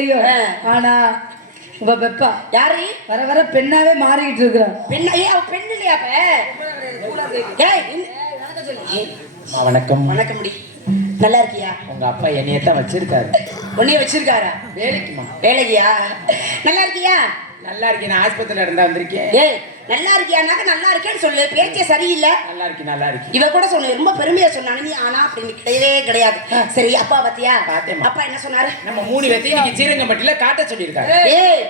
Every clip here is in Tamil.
இல்லையோ. ஆனா உங்க பெப்பா யாரு? வர வர பெண்ணாவே மாறிக்கிட்டு இருக்கிறான் பெண் ஐயா அவ பெண் இல்லையா அப்ப? வணக்கம். வணக்கம் முடி நல்லா இருக்கியா? உங்க அப்பா என்னையத்தான் வச்சிருக்காரு. உன்னைய வச்சிருக்காரா? வேலைக்குமா? வேலைக்கியா? நல்லா இருக்கியா? நல்லா இருக்கேன். நான் ஆஸ்பத்திரியில இருந்தா வந்திருக்கேன். ஏய் நல்லா இருக்கியானாக்க நல்லா இருக்கேன்னு சொல்லு. பேச்சே சரியில்லை. நல்லா இருக்கு நல்லா இருக்கு. இவ கூட சொன்ன ரொம்ப பெருமையா சொன்னானு. நீ ஆனா அப்படின்னு கிடையவே கிடையாது. சரி அப்பா பாத்தியா? பார்த்தேம்மா. அப்பா என்ன சொன்னாரு? நம்ம மூணு பேத்தையும் இன்னைக்கு சீரங்கம்பட்டியில காட்ட சொல்லியிருக்காரு. ஏய்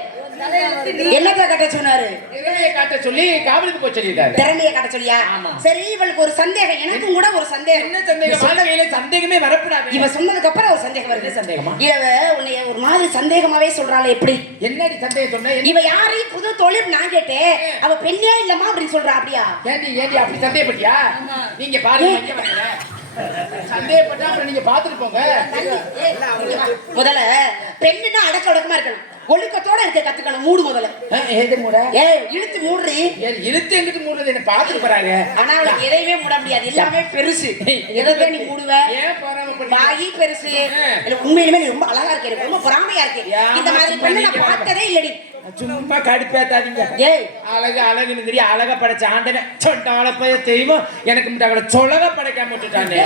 என்னத்த கட்ட சொன்னாரு? திறமையை காட்ட சொல்லி காவலுக்கு போய் சொல்லியிருக்காரு திறமைய கட்ட சொல்லியா. சரி இவளுக்கு ஒரு சந்தேகம். எனக்கும் கூட ஒரு சந்தேகம். என்ன சந்தேகம்? வாழ்க்கையில சந்தேகமே வரக்கூடாது. இவ சொன்னதுக்கு அப்புறம் ஒரு சந்தேகம் வருது. சந்தேகமா? இவ உன்னை ஒரு மாதிரி சந்தேகமாவே சொல்றாளே எப்படி? என்னடி சந்தேகம் சொன்ன? இவ யாரு புது தொழில் நான் கேட்டேன். அவ பெண்ணியா இல்லம்மா அப்படின்னு சொல்றா அப்படியா? ஏண்டி ஏண்டி அப்படி சந்தேகப்பட்டியா? நீங்க பாருங்க. சந்தேகப்பட்டா அப்புறம் நீங்க பாத்துட்டு போங்க. முதல்ல பெண்ணுன்னா அடக்க ஒடுக்கமா இருக்கணும். ஒழுக்கத்தோட இருக்க கத்துக்கணும். மூடு முதல்ல. ஏது மூட. ஏய் இழுத்து மூடுறி. இழுத்து எங்கிட்டு மூடுறது? என்ன பாத்துட்டு போறாங்க. ஆனா அவளுக்கு எதையுமே மூட முடியாது. எல்லாமே பெருசு. எதை நீ மூடுவ. ஏன் போறாம வாயி பெருசு. உண்மையிலுமே நீ ரொம்ப அழகா இருக்க. ரொம்ப பொறாமையா இருக்கு. இந்த மாதிரி பெண்ணை நான் பார்த்ததே இல்லடி. சும்மா கடுப்பேத்தாதீங்க ஏய் அழகு அழகுன்னு தெரியும் அழக படைச்ச ஆண்டவன் சொண்டால போய் தெய்வம் எனக்கு முட்டை அவளை சொலக படைக்காம விட்டுட்டானே?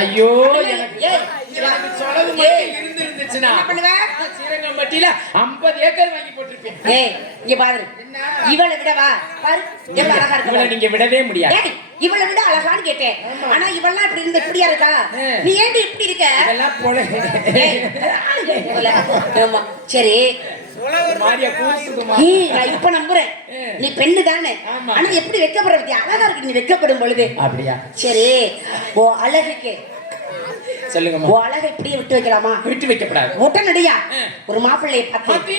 ஐயோ எனக்கு ஏய், எனக்கு சொலகு. மட்டும் இருந்திருந்துச்சுன்னா? சீரங்கம்பட்டியில 50 ஏக்கர் வாங்கி போட்டிருப்பேன் ஏய் இங்க பாரு இவளை விடவா பாரு எவ்வளவு அழகா இருக்கு இவளை. நீங்க விடவே முடியாது இவளை விட அழகான்னு கேட்டேன் ஆனா இவள்லாம் இப்படி இருந்து இப்படியா இருக்கா. நீ ஏன்டி இப்படி இருக்க இதெல்லாம் போல சரி நான் இப்ப நம்புறேன். நீ பெண்ணு தானே. ஆனா எப்படி வெக்கப்படுற பத்தியா? அழகா இருக்கு நீ வெக்கப்படும் பொழுது. அப்படியா? சரி ஓ அழகுக்கு. சொல்லுங்கம்மா. ஓ அழகை இப்படியே விட்டு வைக்கலாமா? விட்டு வைக்கப்படாது. உடனடியா. ஒரு மாப்பிள்ளையை பார்த்து.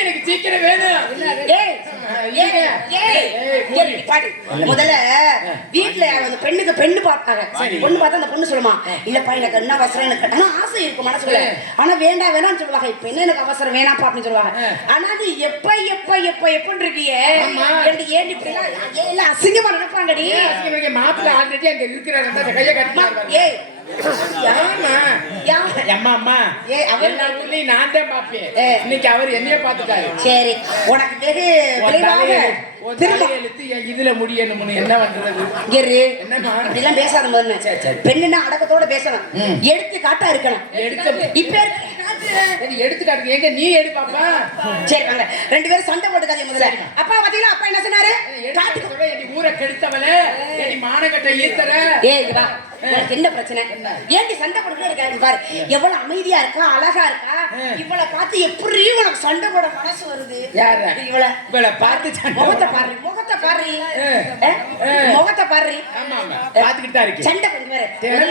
எனக்கு சீக்கிரம் வேணும். ஏய். முதல்ல வீட்டுல அந்த பெண்ணுக்கு பெண்ணு பார்த்தாங்க. பொண்ணு பார்த்தா அந்த பொண்ணு சொல்லுமா இல்லப்பா எனக்கு என்ன அவசரம் எனக்கு ஆனா ஆசை இருக்கும் மனசுக்குள்ள. ஆனா வேண்டாம் வேணாம்னு சொல்லுவாங்க. இப்ப என்ன எனக்கு அவசரம் வேணாம்ப்பா அப்படின்னு சொல்லுவாங்க. ஆனா நீ எப்ப எப்ப எப்ப எப்ப இருக்கியே? ஏண்டி இப்படி எல்லாம் அசிங்கமா நினைப்பாங்கடி. மாப்பிள்ள ஆல்ரெடி அங்க இருக்கிறாரு. அந்த கையை கட்டி ஏய். நான் தான் பாப்பேன். இன்னைக்கு அவர் என்னைய பாத்துட்டாரு சரி. உனக்கு இதுல முடியணும்னு என்ன பண்றது? அப்படிலாம் பேசாத முதல்ல. பெண்ணுன்னா அடக்கத்தோட பேசணும். எடுத்து காட்டா இருக்கணும். இப்ப எடுத்துக்காட்டு எங்க நீ எடு பாப்பா. சரி வாங்க. ரெண்டு பேரும் சண்டை போட்டுக்காதீங்க முதல்ல. அப்பா பாத்தீங்களா? அப்பா என்ன சொன்னாரு? ஊரை கெடுத்தவளே. மானகட்ட ஏய் இங்க வா. உனக்கு என்ன பிரச்சனை ஏன்டி சண்டை போட்டுக்கிட்டே இருக்காரு பாரு எவ்வளவு அமைதியா இருக்கா அழகா இருக்கா இவளை பார்த்து எப்படி உனக்கு சண்டை போட மனசு வருது இவளை இவளை பார்த்து முகத்தை பாரு முகத்தை பாரு? முகத்தை பாரு ஆமா ஆமா பாத்துக்கிட்டு தான் இருக்கேன் சண்டை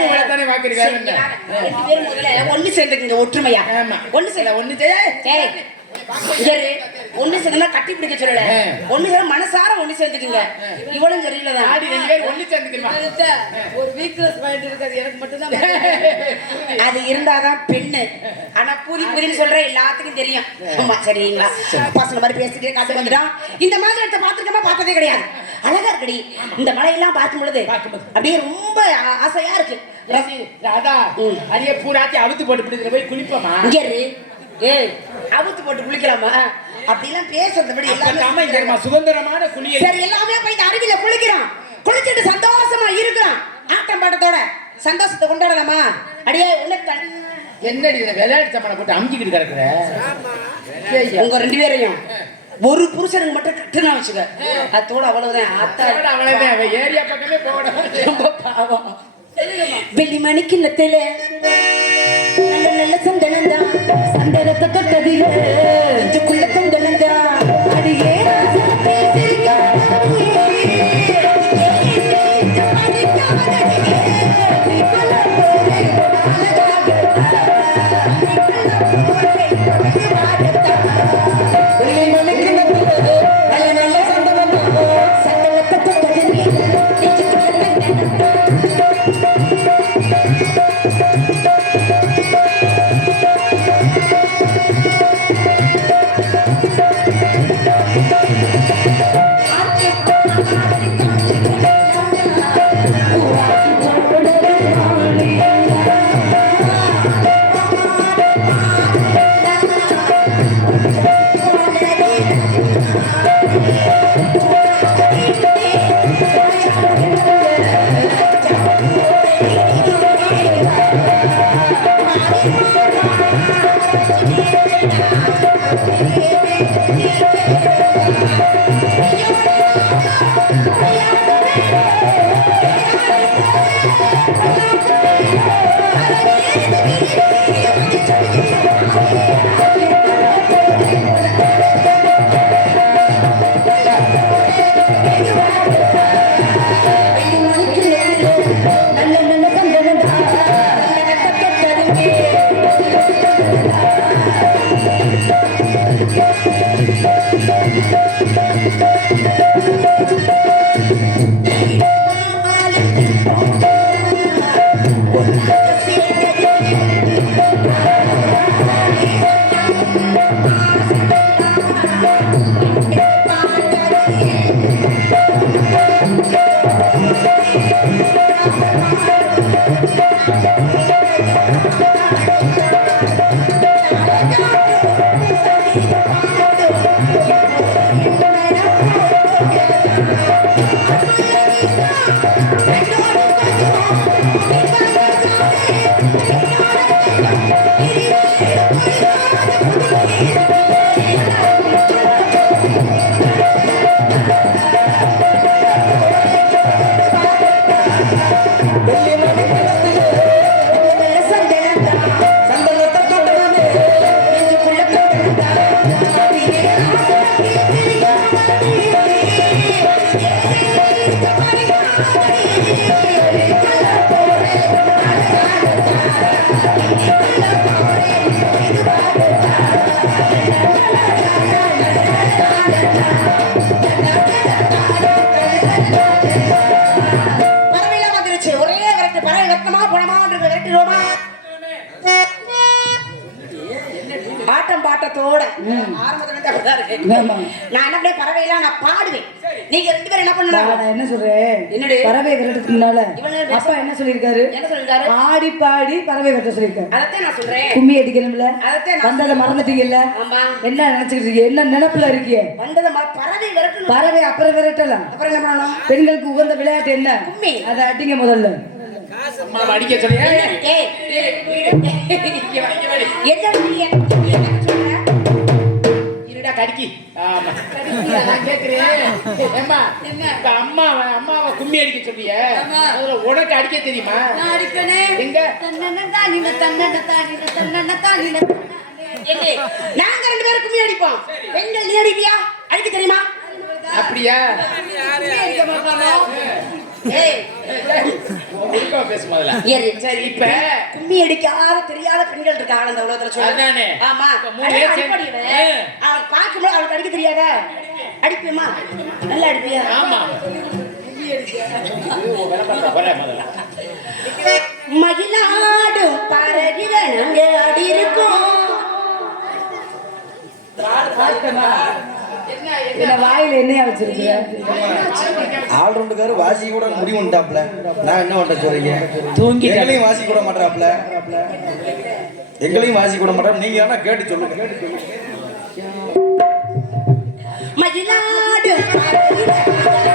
இவளை தானே பார்க்கறீங்க, வேற என்ன? ரெண்டு பேரும் முதல்ல ஒண்ணு சேர்ந்துக்குங்க ஒற்றுமையா ஆமா ஒண்ணு சேர்ந்து ஒண்ணு இரு. ஒண்ணு சேர்ந்தா கட்டி பிடிக்க சொல்லல. ஒண்ணு சேர்ந்து மனசார ஒண்ணு சேர்ந்துக்குங்க. இவளும் சரியில்லதான் ஆடி ரெண்டு ஒண்ணு சேர்ந்துக்கிறமா ஒரு வீக்னஸ் பாயிண்ட் இருக்காது. எனக்கு மட்டும்தான் அது இருந்தாதான் பெண்ணு. ஆனா பூரி பூரின்னு சொல்ற எல்லாத்துக்கும் தெரியும். ஆமா சரிங்களா? பசங்க மாதிரி பேசிட்டே காத்து வந்துட்டான் இந்த மாதிரி இடத்த பாத்துருக்கமா பார்த்ததே கிடையாது. அழகா இருக்குடி. இந்த மலையெல்லாம் பார்க்கும் பொழுது. அப்படியே ரொம்ப ஆசையா இருக்கு. ராதா. அதையே பூராத்தி அழுத்து போட்டு போய் குளிப்போமா? இங்க. ஏய் அவுத்து போட்டு குளிக்கலாமா? அப்படிலாம் பேசுறதுபடி எல்லாமே சுதந்திரமான குளியல் சரி எல்லாமே போய் அருவியில குளிக்கிறான் குளிச்சுட்டு சந்தோஷமா இருக்கிறான் ஆட்டம் பாட்டத்தோட சந்தோஷத்தை கொண்டாடலாமா? அடியே உனக்கு என்னடி இதை விளையாட்டு சம்மனை போட்டு அமுக்கிக்கிட்டு கிடக்குற. உங்க ரெண்டு பேரையும் ஒரு புருஷனுக்கு மட்டும் கட்டுனா வச்சுக்க. அத்தோட அவ்வளவுதான். அத்தா அவ்வளவுதான். அவ ஏரியா பக்கமே போகணும். ரொம்ப பாவம். வெள்ளி மணிக்கிண்ணத்தில நல்ல நல்ல சந்தனந்தா சந்தனத்தை தொட்டதில்ல நெஞ்சுக்குள்ள தொங்கனம் தான் அடியே Thank you. Thank you. நான் என்ன பண்ணேன் பறவையெல்லாம் நான் பாடுவேன் நீங்க ரெண்டு பேரும் என்ன பண்ணணும் நான் என்ன சொல்றேன் என்னடி? பறவை விரட்டுறதுக்கு முன்னால அப்பா என்ன சொல்லியிருக்காரு என்ன சொல்லிருக்காரு ஆடி பாடி பறவை விரட்ட சொல்லியிருக்காரு அதத்தான் நான் சொல்றேன் கும்மி அடிக்கணும்ல அதத்தான் நான் வந்ததை மறந்துட்டீங்கல்ல ஆமா என்ன இருக்கீங்க என்ன நினைப்புல இருக்கீங்க வந்ததை பறவை விரட்டணும் பறவை அப்புறம் விரட்டலாம் அப்புறம் என்ன பண்ணணும் பெண்களுக்கு உகந்த விளையாட்டு என்ன கும்மி. அதை அடிங்க முதல்ல அம்மா நான் கேக்குறேன். அம்மாவை கும்மி அடிக்க சொல்றிய அதுல உனக்கு அடிக்க தெரியுமா? நான் அடிப்பேனே எங்க? தன்னன தன்னன தானின தன்னன தானின ஏண்டி, நாங்க ரெண்டு பேரும் கும்மி அடிப்போம். பெண்கள் நீ அடிப்பியா? அடிக்க தெரியுமா? அப்படியா? முதல்ல. ஏறு. சரி இப்ப கும்மி அடிக்காத தெரியாத பெண்கள் இருக்காங்க இந்த உலகத்துல சொல்லு. அதானே. ஆமா. அவன் பார்க்கும்போது அவளுக்கு அடிக்க தெரியாத? அடிப்பியமா நல்லா அடிப்பியா? ஆமா. மயிலாடும் பறவைகள் அங்கே ஆடி இருக்கும் என்ன வாயில என்னையா வச்சிருக்கிற? ஆல்ரவுண்டுக்காரு வாசி கூட முடிவு பண்ணிட்டாப்ல நான் என்ன பண்ண சொல்றீங்க? தூங்கிட்டாரு. எங்களையும் வாசி கூட மாட்டாப்ல எங்களையும் வாசி கூட மாட்டோம் நீங்க வேணா கேட்டு சொல்லுங்க. கேட்டு சொல்லுங்க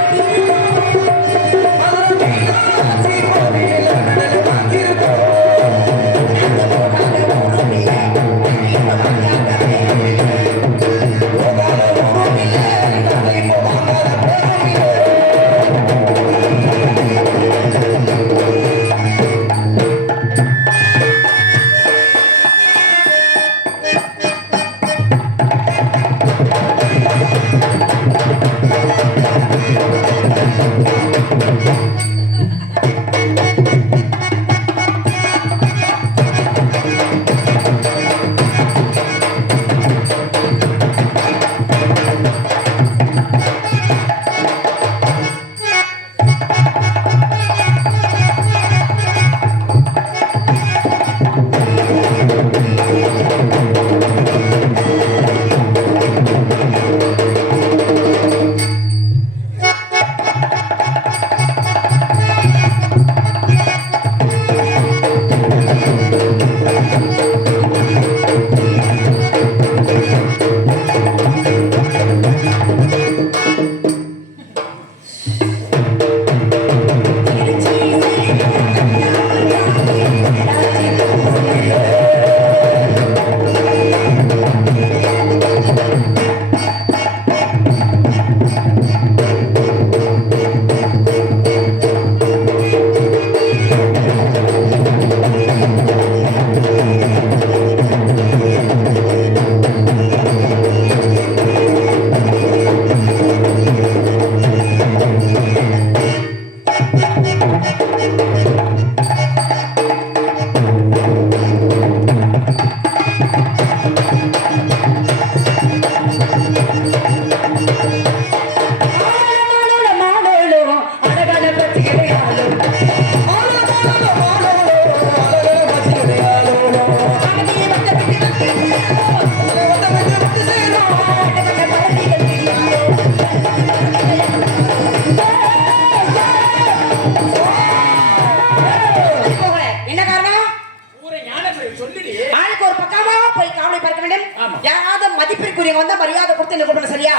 பெரியவங்க வந்தா மரியாதை கொடுத்து என்ன கூப்பிடணும் சரியா.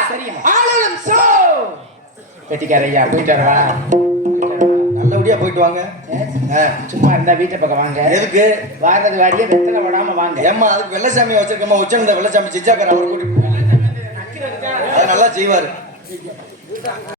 ஆளும் சோ கெட்டிக்காரையா போயிட்டு வரவா? நல்லபடியா போயிட்டு வாங்க. சும்மா இருந்தா வீட்டை பக்கம் வாங்க. எதுக்கு? வாரது வாடியே வெத்தலை விடாம வாங்க. ஏம்மா அதுக்கு வெள்ளசாமி வச்சிருக்கோமா? உச்சந்த வெள்ளசாமி சிச்சாக்கர் அவர் கூட்டி அது நல்லா செய்வாரு.